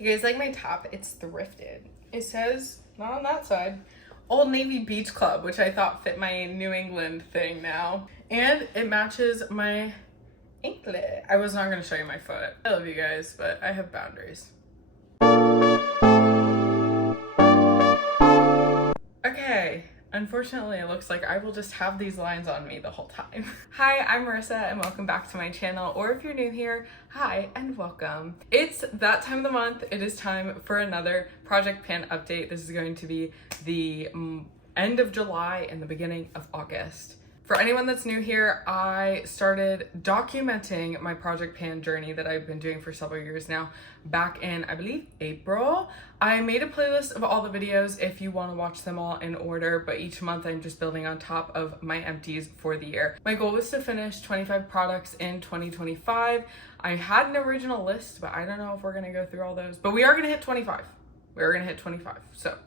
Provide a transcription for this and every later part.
You guys like my top? It's thrifted. It says, not on that side, Old Navy Beach Club, which I thought fit my New England thing now. And it matches my anklet. I was not going to show you my foot. I love you guys, but I have boundaries. Okay. Unfortunately, it looks like I will just have these lines on me the whole time. Hi, I'm Marissa and welcome back to my channel. Or if you're new here, hi and welcome. It's that time of the month. It is time for another project pan update. This is going to be the end of July and the beginning of August. For anyone that's new here, I started documenting my project pan journey that I've been doing for several years now, back in, I believe, April. I made a playlist of all the videos if you want to watch them all in order, but each month I'm just building on top of my empties for the year. My goal was to finish 25 products in 2025. I had an original list, but I don't know if we're going to go through all those, but we are going to hit 25. We are going to hit 25, So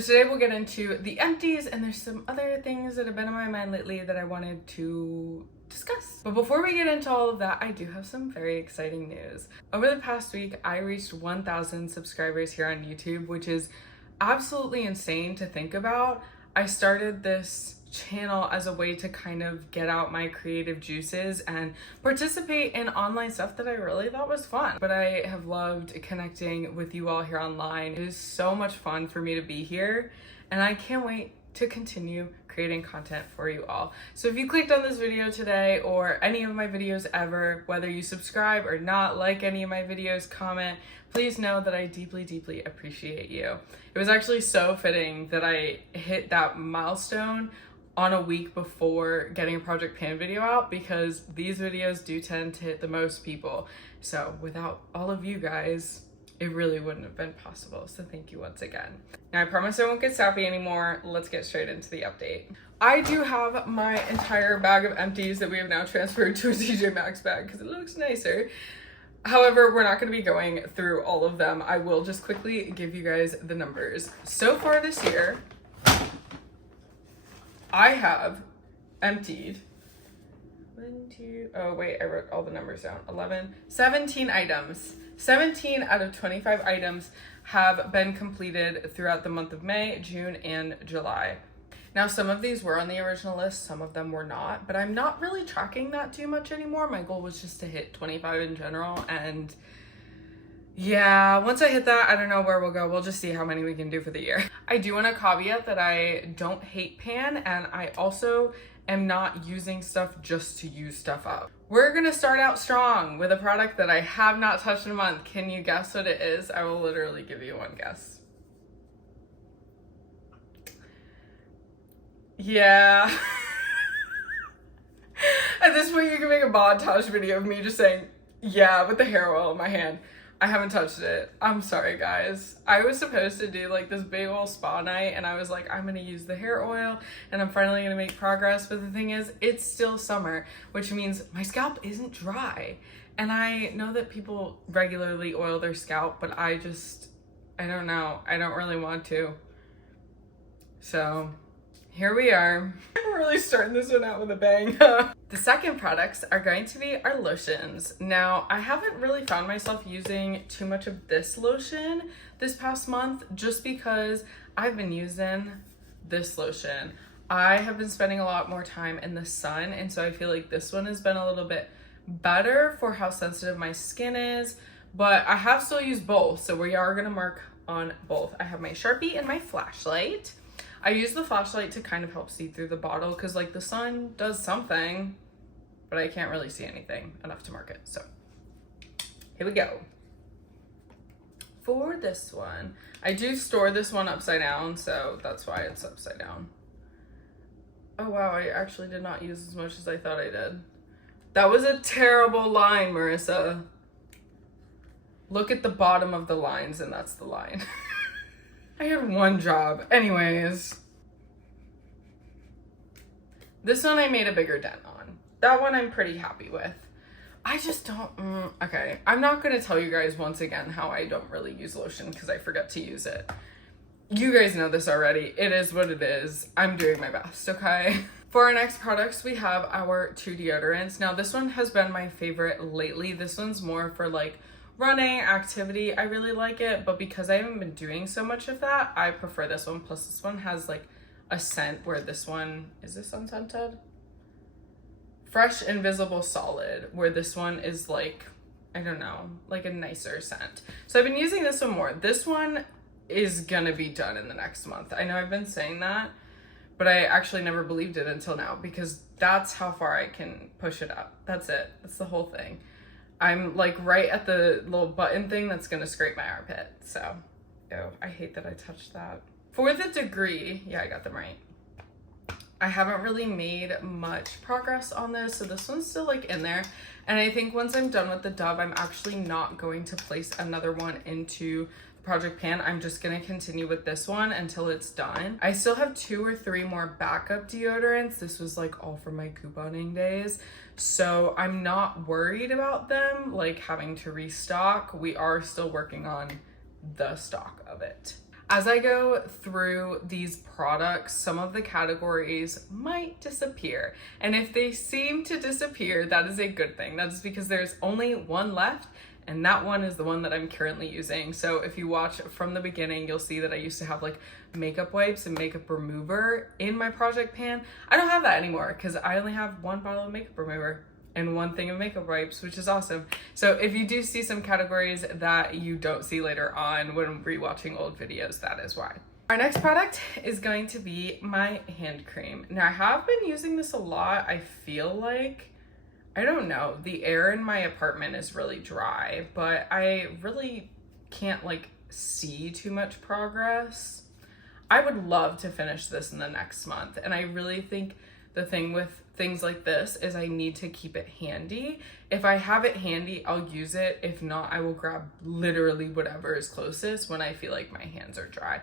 today we'll get into the empties, and there's some other things that have been on my mind lately that I wanted to discuss. But before we get into all of that, I do have some very exciting news. Over the past week, I reached 1,000 subscribers here on YouTube, which is absolutely insane to think about. I started this channel as a way to kind of get out my creative juices and participate in online stuff that I really thought was fun. But I have loved connecting with you all here online. It is so much fun for me to be here, and I can't wait to continue creating content for you all. So if you clicked on this video today or any of my videos ever, whether you subscribe or not, like any of my videos, comment, please know that I deeply, deeply appreciate you. It was actually so fitting that I hit that milestone on a week before getting a Project Pan video out, because these videos do tend to hit the most people. So without all of you guys, it really wouldn't have been possible. So thank you once again. Now I promise I won't get sappy anymore. Let's get straight into the update. I do have my entire bag of empties that we have now transferred to a TJ Maxx bag because it looks nicer. However, we're not going to be going through all of them. I will just quickly give you guys the numbers. So far this year, I have emptied I wrote all the numbers down. 17 items. 17 out of 25 items have been completed throughout the month of May, June, and July. Now, some of these were on the original list, some of them were not, but I'm not really tracking that too much anymore. My goal was just to hit 25 in general, and yeah, once I hit that, I don't know where we'll go. We'll just see how many we can do for the year. I do want to caveat that I don't hate pan, and I also am not using stuff just to use stuff up. We're gonna start out strong with a product that I have not touched in a month. Can you guess what it is? I will literally give you one guess. Yeah. At this point, you can make a montage video of me just saying, yeah, with the hair oil in my hand. I haven't touched it. I'm sorry, guys. I was supposed to do like this big old spa night, and I was like, I'm gonna use the hair oil and I'm finally gonna make progress. But the thing is, it's still summer, which means my scalp isn't dry. And I know that people regularly oil their scalp, but I don't know. I don't really want to. So here we are. We're really starting this one out with a bang. The second products are going to be our lotions. Now, I haven't really found myself using too much of this lotion this past month, just because I've been using this lotion. I have been spending a lot more time in the sun, and so I feel like this one has been a little bit better for how sensitive my skin is, but I have still used both, so we are gonna mark on both. I have my Sharpie and my flashlight. I use the flashlight to kind of help see through the bottle because like the sun does something, but I can't really see anything enough to mark it. So here we go. For this one, I do store this one upside down, so that's why it's upside down. Oh wow, I actually did not use as much as I thought I did. That was a terrible line, Marissa. Look at the bottom of the lines, and that's the line. I had one job. Anyways. This one I made a bigger dent on. That one I'm pretty happy with. I just don't, okay. I'm not gonna tell you guys once again how I don't really use lotion because I forget to use it. You guys know this already. It is what it is. I'm doing my best, okay? For our next products, we have our 2 deodorants. Now, this one has been my favorite lately. This one's more for like running, activity, I really like it. But because I haven't been doing so much of that, I prefer this one. Plus this one has like a scent where this one, is this unscented? Fresh Invisible Solid, where this one is like, I don't know, like a nicer scent. So I've been using this one more. This one is gonna be done in the next month. I know I've been saying that, but I actually never believed it until now, because that's how far I can push it up. That's it. That's the whole thing. I'm like right at the little button thing that's gonna scrape my armpit. So, oh, I hate that I touched that. For the degree, yeah, I got them right. I haven't really made much progress on this, so this one's still like in there. And I think once I'm done with the Dove, I'm actually not going to place another one into the project pan. I'm just gonna continue with this one until it's done. I still have 2 or 3 more backup deodorants. This was like all from my couponing days. So I'm not worried about them like having to restock. We are still working on the stock of it. As I go through these products, some of the categories might disappear. And if they seem to disappear, that is a good thing. That's because there's only one left, and that one is the one that I'm currently using. So if you watch from the beginning, you'll see that I used to have like makeup wipes and makeup remover in my project pan. I don't have that anymore because I only have 1 bottle of makeup remover and 1 thing of makeup wipes, which is awesome. So if you do see some categories that you don't see later on when rewatching old videos, that is why. Our next product is going to be my hand cream. Now I have been using this a lot. I feel like, I don't know, the air in my apartment is really dry, but I really can't like see too much progress. I would love to finish this in the next month, and I really think the thing with things like this is I need to keep it handy. If I have it handy, I'll use it. If not, I will grab literally whatever is closest when I feel like my hands are dry.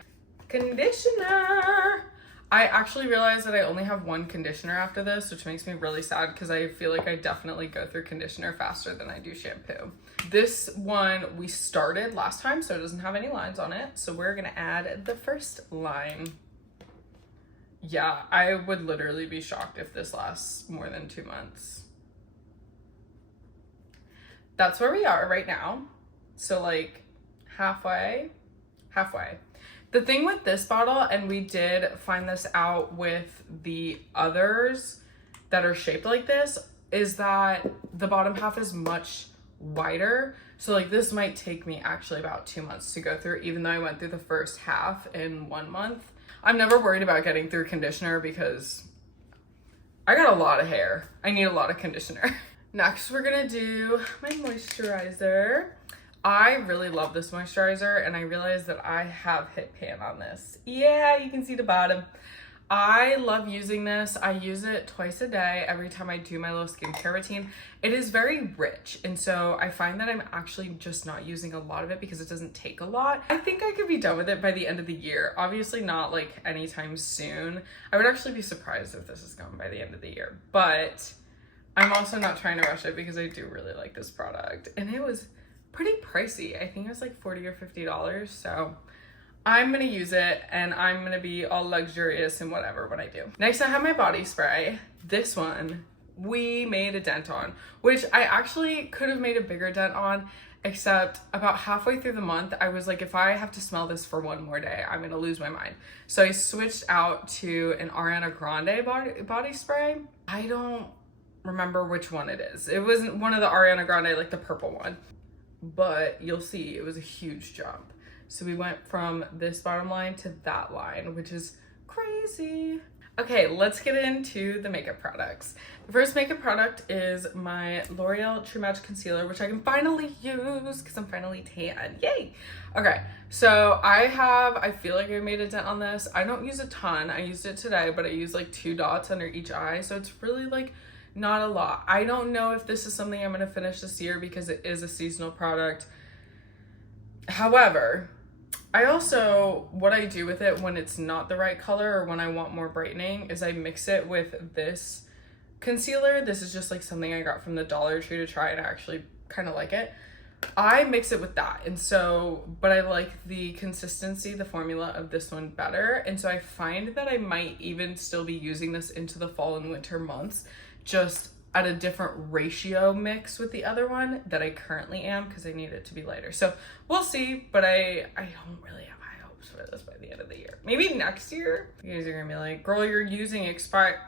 Conditioner. I actually realized that I only have 1 conditioner after this, which makes me really sad because I feel like I definitely go through conditioner faster than I do shampoo. This one we started last time, so it doesn't have any lines on it. So we're gonna add the first line. Yeah, I would literally be shocked if this lasts more than 2 months. That's where we are right now. So like halfway. The thing with this bottle, and we did find this out with the others that are shaped like this, is that the bottom half is much wider. So like this might take me actually about 2 months to go through, even though I went through the first half in 1 month. I'm never worried about getting through conditioner because I got a lot of hair. I need a lot of conditioner. Next, we're gonna do my moisturizer. I really love this moisturizer, and I realized that I have hit pan on this. Yeah, you can see the bottom. I love using this. I use it twice a day every time I do my little skincare routine. It is very rich, and so I find that I'm actually just not using a lot of it because it doesn't take a lot. I think I could be done with it by the end of the year. Obviously not like anytime soon. I would actually be surprised if this is gone by the end of the year, but I'm also not trying to rush it because I do really like this product, and it was pretty pricey. I think it was like $40 or $50, so I'm gonna use it, and I'm gonna be all luxurious and whatever when I do. Next, I have my body spray. This one, we made a dent on, which I actually could have made a bigger dent on, except about halfway through the month, I was like, if I have to smell this for 1 more day, I'm gonna lose my mind. So I switched out to an Ariana Grande body spray. I don't remember which one it is. It wasn't one of the Ariana Grande, like the purple one, but you'll see it was a huge jump. So we went from this bottom line to that line, which is crazy. Okay, let's get into the makeup products. The first makeup product is my L'Oreal True Match Concealer, which I can finally use because I'm finally tan. Yay! Okay, so I feel like I made a dent on this. I don't use a ton. I used it today, but I used like 2 dots under each eye. So it's really like not a lot. I don't know if this is something I'm gonna finish this year because it is a seasonal product. However, what I do with it when it's not the right color or when I want more brightening is I mix it with this concealer. This is just like something I got from the Dollar Tree to try, and I actually kind of like it. I mix it with that, and so, but I like the consistency, the formula of this one better, and so I find that I might even still be using this into the fall and winter months, just at a different ratio mix with the other one that I currently am, because I need it to be lighter. So we'll see, but I don't really have high hopes for this by the end of the year. Maybe next year. You guys are gonna be like, girl, you're using expire.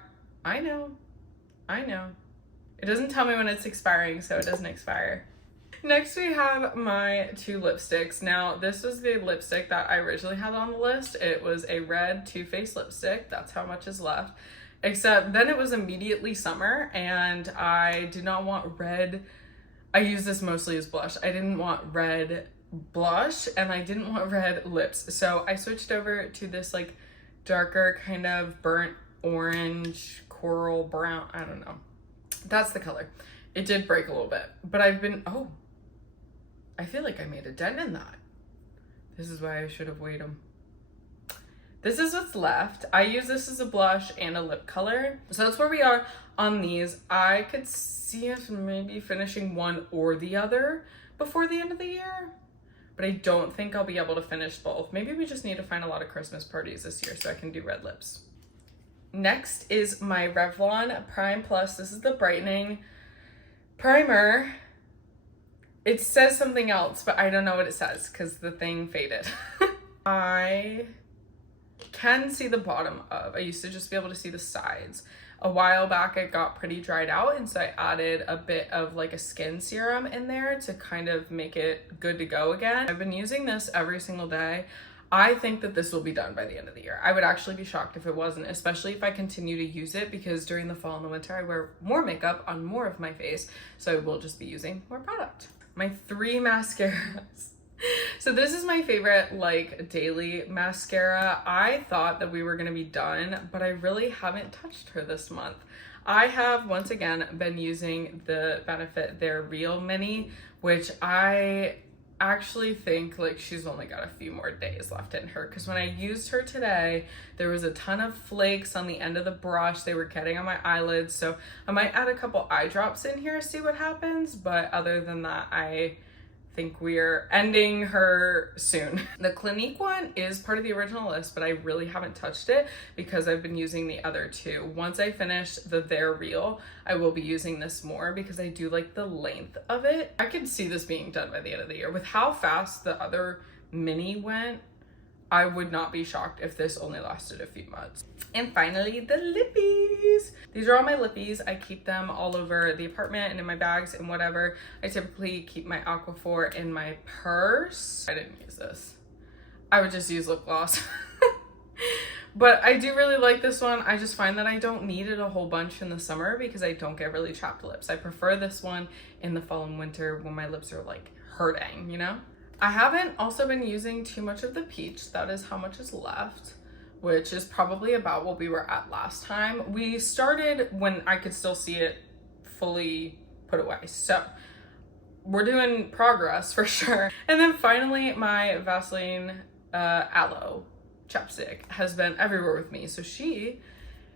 I know. It doesn't tell me when it's expiring, so it doesn't expire. Next we have my 2 lipsticks. Now this was the lipstick that I originally had on the list. It was a red Too Faced lipstick. That's how much is left. Except then it was immediately summer and I did not want red. I use this mostly as blush. I didn't want red blush and I didn't want red lips. So I switched over to this like darker kind of burnt orange, coral brown. I don't know. That's the color. It did break a little bit, but I've been, oh, I feel like I made a dent in that. This is why I should have weighed them. This is what's left. I use this as a blush and a lip color. So that's where we are on these. I could see us maybe finishing one or the other before the end of the year, but I don't think I'll be able to finish both. Maybe we just need to find a lot of Christmas parties this year so I can do red lips. Next is my Revlon Prime Plus. This is the brightening primer. It says something else, but I don't know what it says because the thing faded. I can see the bottom of. I used to just be able to see the sides. A while back it got pretty dried out, and so I added a bit of like a skin serum in there to kind of make it good to go again. I've been using this every single day. I think that this will be done by the end of the year. I would actually be shocked if it wasn't, especially if I continue to use it, because during the fall and the winter I wear more makeup on more of my face, so I will just be using more product. My 3 mascaras. So this is my favorite like daily mascara. I thought that we were gonna be done, but I really haven't touched her this month. I have once again been using the Benefit They're Real Mini, which I actually think like she's only got a few more days left in her, because when I used her today there was a ton of flakes on the end of the brush. They were getting on my eyelids, so I might add a couple eye drops in here, see what happens, but other than that I think we're ending her soon. The Clinique one is part of the original list, but I really haven't touched it because I've been using the other 2. Once I finish the They're Real, I will be using this more because I do like the length of it. I could see this being done by the end of the year. With how fast the other mini went, I would not be shocked if this only lasted a few months. And finally, the lippies. These are all my lippies. I keep them all over the apartment and in my bags and whatever. I typically keep my Aquaphor in my purse. I didn't use this. I would just use lip gloss. But I do really like this one. I just find that I don't need it a whole bunch in the summer because I don't get really chapped lips. I prefer this one in the fall and winter when my lips are like hurting, you know? I haven't also been using too much of the peach. That is how much is left, which is probably about what we were at last time. We started when I could still see it fully put away. So we're doing progress for sure. And then finally my Vaseline Aloe chapstick has been everywhere with me. So she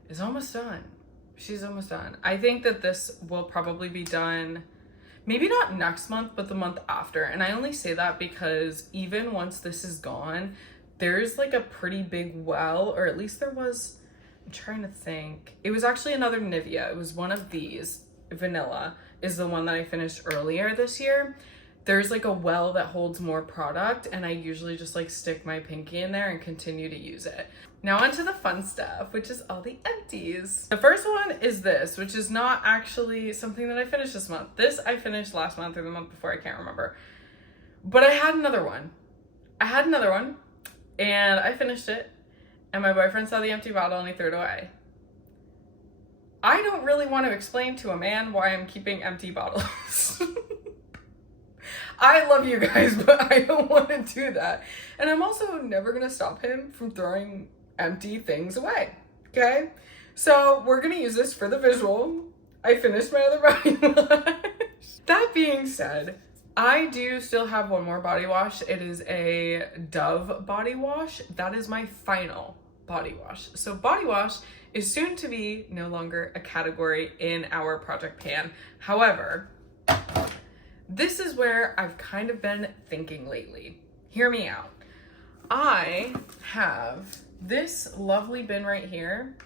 is almost done. She's almost done. I think that this will probably be done maybe not next month, but the month after. And I only say that because even once this is gone, there's like a pretty big well, or at least there was, I'm trying to think. It was actually another Nivea. It was one of these. Vanilla is the one that I finished earlier this year. There's like a well that holds more product, and I usually just like stick my pinky in there and continue to use it. Now onto the fun stuff, which is all the empties. The first one is this, which is not actually something that I finished this month. This I finished last month or the month before, I can't remember. But I had another one. And I finished it, and my boyfriend saw the empty bottle and he threw it away. I don't really want to explain to a man why I'm keeping empty bottles. I love you guys, but I don't want to do that. And I'm also never going to stop him from throwing empty things away, okay? So we're going to use this for the visual. I finished my other body wash. That being said, I do still have one more body wash. It is a Dove body wash. That is my final body wash. So body wash is soon to be no longer a category in our project pan. However, this is where I've kind of been thinking lately. Hear me out. I have this lovely bin right here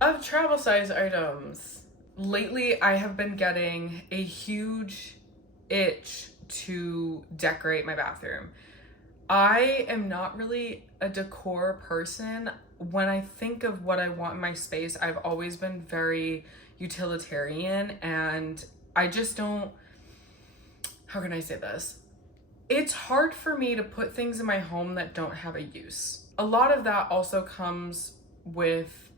of travel size items. lately I have been getting a huge itch to decorate my bathroom. I am not really a decor person. When I think of what I want in my space, I've always been very utilitarian, and I just don't, how can I say this? It's hard for me to put things in my home that don't have a use. A lot of that also comes with,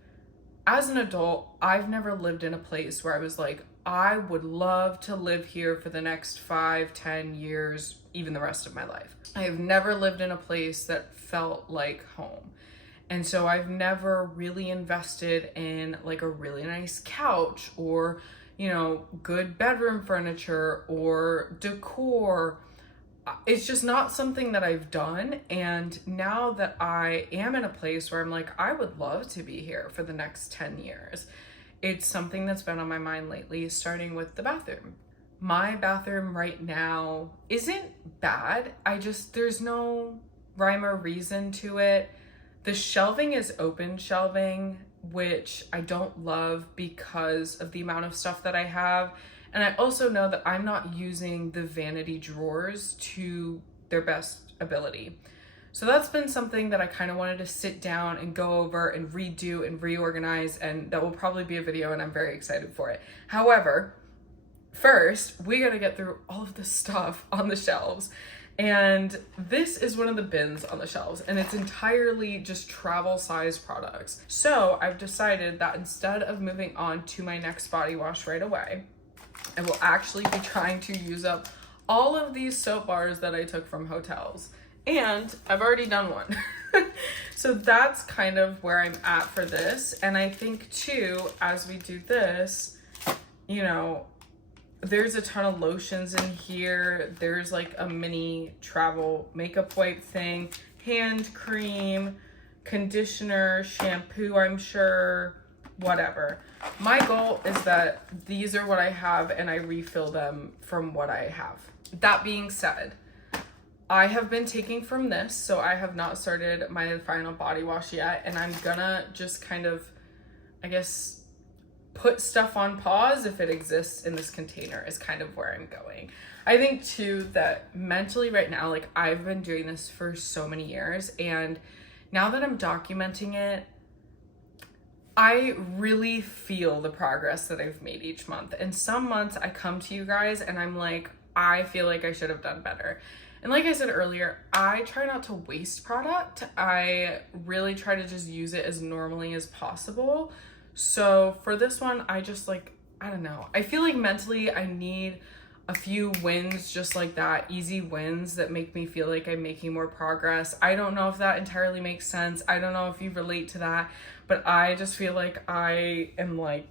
as an adult, I've never lived in a place where I was like, I would love to live here for the next 5, 10 years, even the rest of my life. I have never lived in a place that felt like home. And so I've never really invested in like a really nice couch or, you know, good bedroom furniture or decor. It's just not something that I've done. And now that I am in a place where I'm like, I would love to be here for the next 10 years, it's something that's been on my mind lately, starting with the bathroom. My bathroom right now isn't bad. There's no rhyme or reason to it. The shelving is open shelving, which I don't love because of the amount of stuff that I have. And I also know that I'm not using the vanity drawers to their best ability. So that's been something that I kind of wanted to sit down and go over and redo and reorganize, and that will probably be a video, and I'm very excited for it. However, first, we gotta get through all of the stuff on the shelves. And this is one of the bins on the shelves, and it's entirely just travel size products. So I've decided that instead of moving on to my next body wash right away, I will actually be trying to use up all of these soap bars that I took from hotels. And I've already done one. So that's kind of where I'm at for this. And I think too, as we do this, you know, there's a ton of lotions in here. There's like a mini travel makeup wipe thing, hand cream, conditioner, shampoo, I'm sure, whatever. My goal is that these are what I have and I refill them from what I have. That being said, I have been taking from this, so I have not started my final body wash yet, and I'm gonna just kind of, I guess, put stuff on pause if it exists in this container is kind of where I'm going. I think too that mentally right now, like I've been doing this for so many years, and now that I'm documenting it, I really feel the progress that I've made each month. And some months I come to you guys and I'm like, I feel like I should have done better. And like I said earlier, I try not to waste product. I really try to just use it as normally as possible. So for this one, I just like, I don't know. I feel like mentally I need a few wins just like that, easy wins that make me feel like I'm making more progress. I don't know if that entirely makes sense. I don't know if you relate to that, but I just feel like I am like,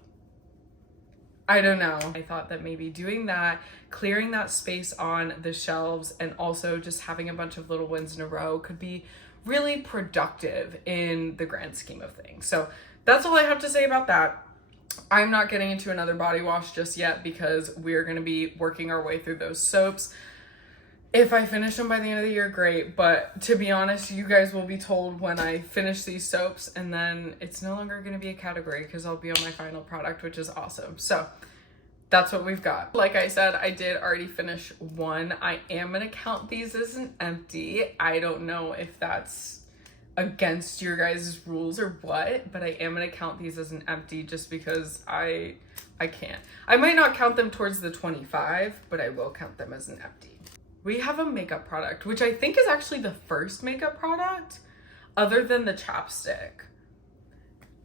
I don't know. I thought that maybe doing that, clearing that space on the shelves, and also just having a bunch of little wins in a row could be really productive in the grand scheme of things. So that's all I have to say about that. I'm not getting into another body wash just yet because we're going to be working our way through those soaps. If I finish them by the end of the year, great. But to be honest, you guys will be told when I finish these soaps, and then it's no longer going to be a category because I'll be on my final product, which is awesome. So that's what we've got. Like I said, I did already finish one. I am going to count these as an empty. I don't know if that's against your guys' rules or what, but I am going to count these as an empty just because I can't. I might not count them towards the 25, but I will count them as an empty. We have a makeup product, which I think is actually the first makeup product other than the chapstick.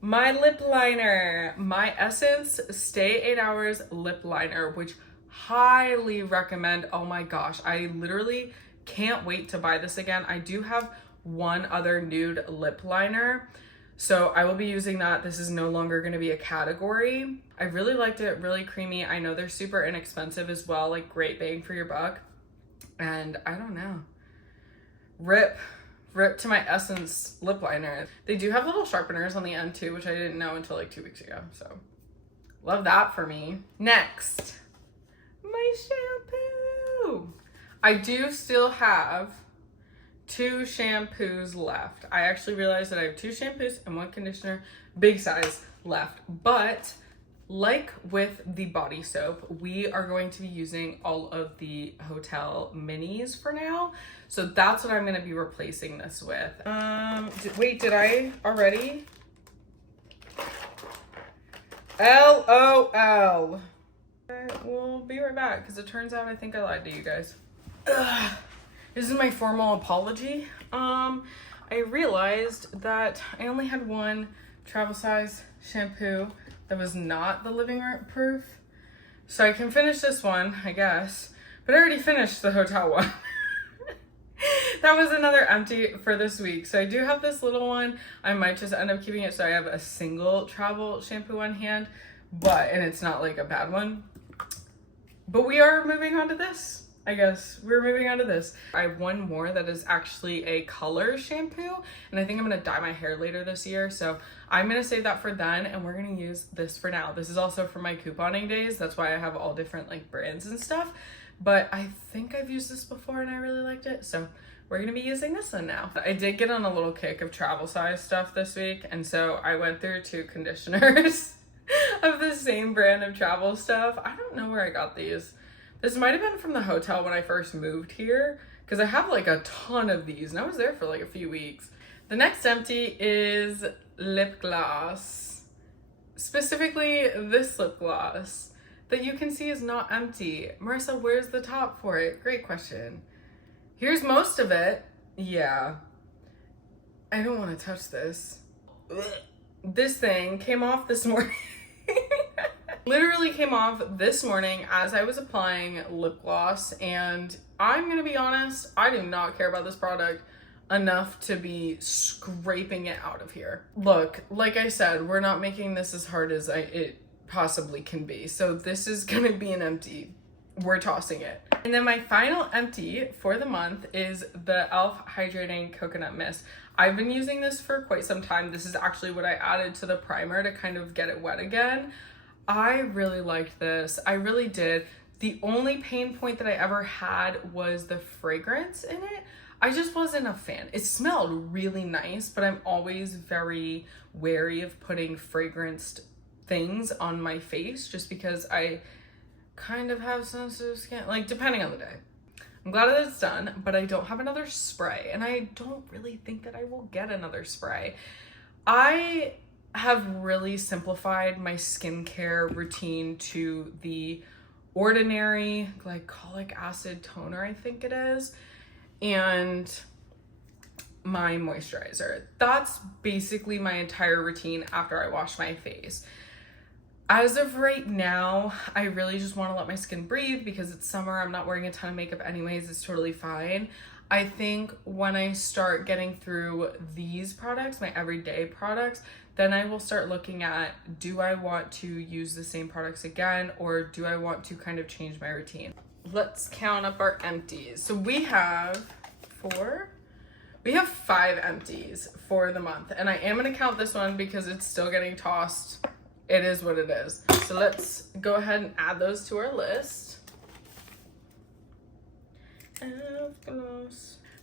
My lip liner, my Essence Stay 8 Hours lip liner, which highly recommend. Oh my gosh, I literally can't wait to buy this again. I do have one other nude lip liner, so I will be using that. This is no longer going to be a category. I really liked it, really creamy. I know they're super inexpensive as well, like great bang for your buck. And I don't know, rip to my Essence lip liner. They do have little sharpeners on the end too, which I didn't know until like 2 weeks ago, so love that for me. Next, my shampoo. I do still have 2 shampoos left. I actually realized that I have 2 shampoos and 1 conditioner, big size, left, but Like with the body soap, we are going to be using all of the hotel minis for now. So that's what I'm going to be replacing this with. Wait, did I already? LOL. We'll be right back because it turns out I think I lied to you guys. Ugh. This is my formal apology. I realized that I only had one travel size shampoo that was not the living room proof. So I can finish this one, I guess. But I already finished the hotel one. That was another empty for this week. So I do have this little one. I might just end up keeping it so I have a single travel shampoo on hand. And it's not like a bad one. But we are moving on to this. I guess we're moving on to this. I have one more that is actually a color shampoo, and I think I'm gonna dye my hair later this year. So I'm gonna save that for then, and we're gonna use this for now. This is also for my couponing days. That's why I have all different like brands and stuff. But I think I've used this before and I really liked it. So we're gonna be using this one now. I did get on a little kick of travel size stuff this week. And so I went through 2 conditioners of the same brand of travel stuff. I don't know where I got these. This might have been from the hotel when I first moved here, because I have like a ton of these and I was there for like a few weeks. The next empty is lip gloss. Specifically this lip gloss that you can see is not empty. Marissa, where's the top for it? Great question. Here's most of it. Yeah. I don't want to touch this. This thing came off this morning. Literally came off this morning as I was applying lip gloss, and I'm gonna be honest, I do not care about this product enough to be scraping it out of here. Look, like I said, we're not making this as hard as it possibly can be. So this is gonna be an empty. We're tossing it. And then my final empty for the month is the e.l.f. Hydrating Coconut Mist. I've been using this for quite some time. This is actually what I added to the primer to kind of get it wet again. I really liked this. I really did. The only pain point that I ever had was the fragrance in it. I just wasn't a fan. It smelled really nice, but I'm always very wary of putting fragranced things on my face just because I kind of have sensitive skin, like depending on the day. I'm glad that it's done, but I don't have another spray, and I don't really think that I will get another spray. I have really simplified my skincare routine to the Ordinary glycolic acid toner, I think it is, and my moisturizer. That's basically my entire routine after I wash my face. As of right now, I really just want to let my skin breathe because it's summer. I'm not wearing a ton of makeup anyways. It's totally fine. I think when I start getting through these products, my everyday products, then I will start looking at, do I want to use the same products again, or do I want to kind of change my routine? Let's count up our empties. So we have 5 empties for the month, and I am going to count this one because it's still getting tossed. It is what it is. So let's go ahead and add those to our list.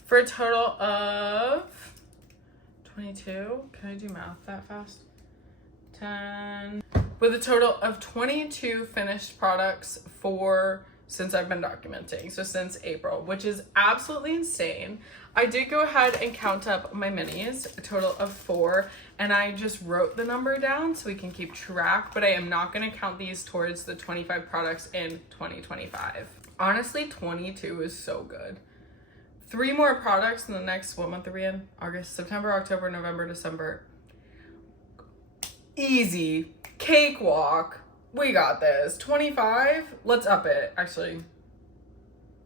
For a total of 22. Can I do math that fast? 10. With a total of 22 finished products since I've been documenting. So since April, which is absolutely insane. I did go ahead and count up my minis, a total of 4, and I just wrote the number down so we can keep track, but I am not going to count these towards the 25 products in 2025. Honestly, 22 is so good. 3 more products in the next, what month are we in? August, September, October, November, December. Easy. Cakewalk. We got this. 25? Let's up it. Actually,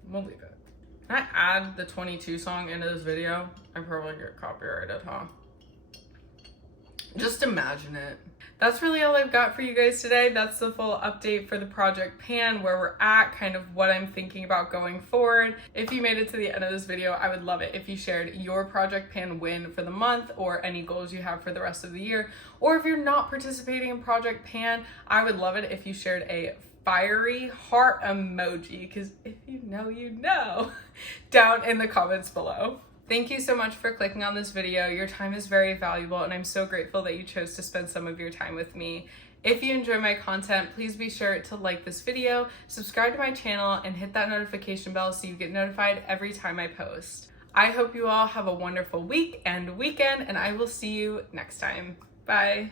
we'll leave it. Can I add the 22 song into this video? I probably get copyrighted, huh? Just imagine it. That's really all I've got for you guys today. That's the full update for the Project Pan, where we're at, kind of what I'm thinking about going forward. If you made it to the end of this video, I would love it if you shared your Project Pan win for the month or any goals you have for the rest of the year. Or if you're not participating in Project Pan, I would love it if you shared a fiery heart emoji, because if you know, down in the comments below. Thank you so much for clicking on this video. Your time is very valuable, and I'm so grateful that you chose to spend some of your time with me. If you enjoy my content, please be sure to like this video, subscribe to my channel, and hit that notification bell so you get notified every time I post. I hope you all have a wonderful week and weekend, and I will see you next time. Bye.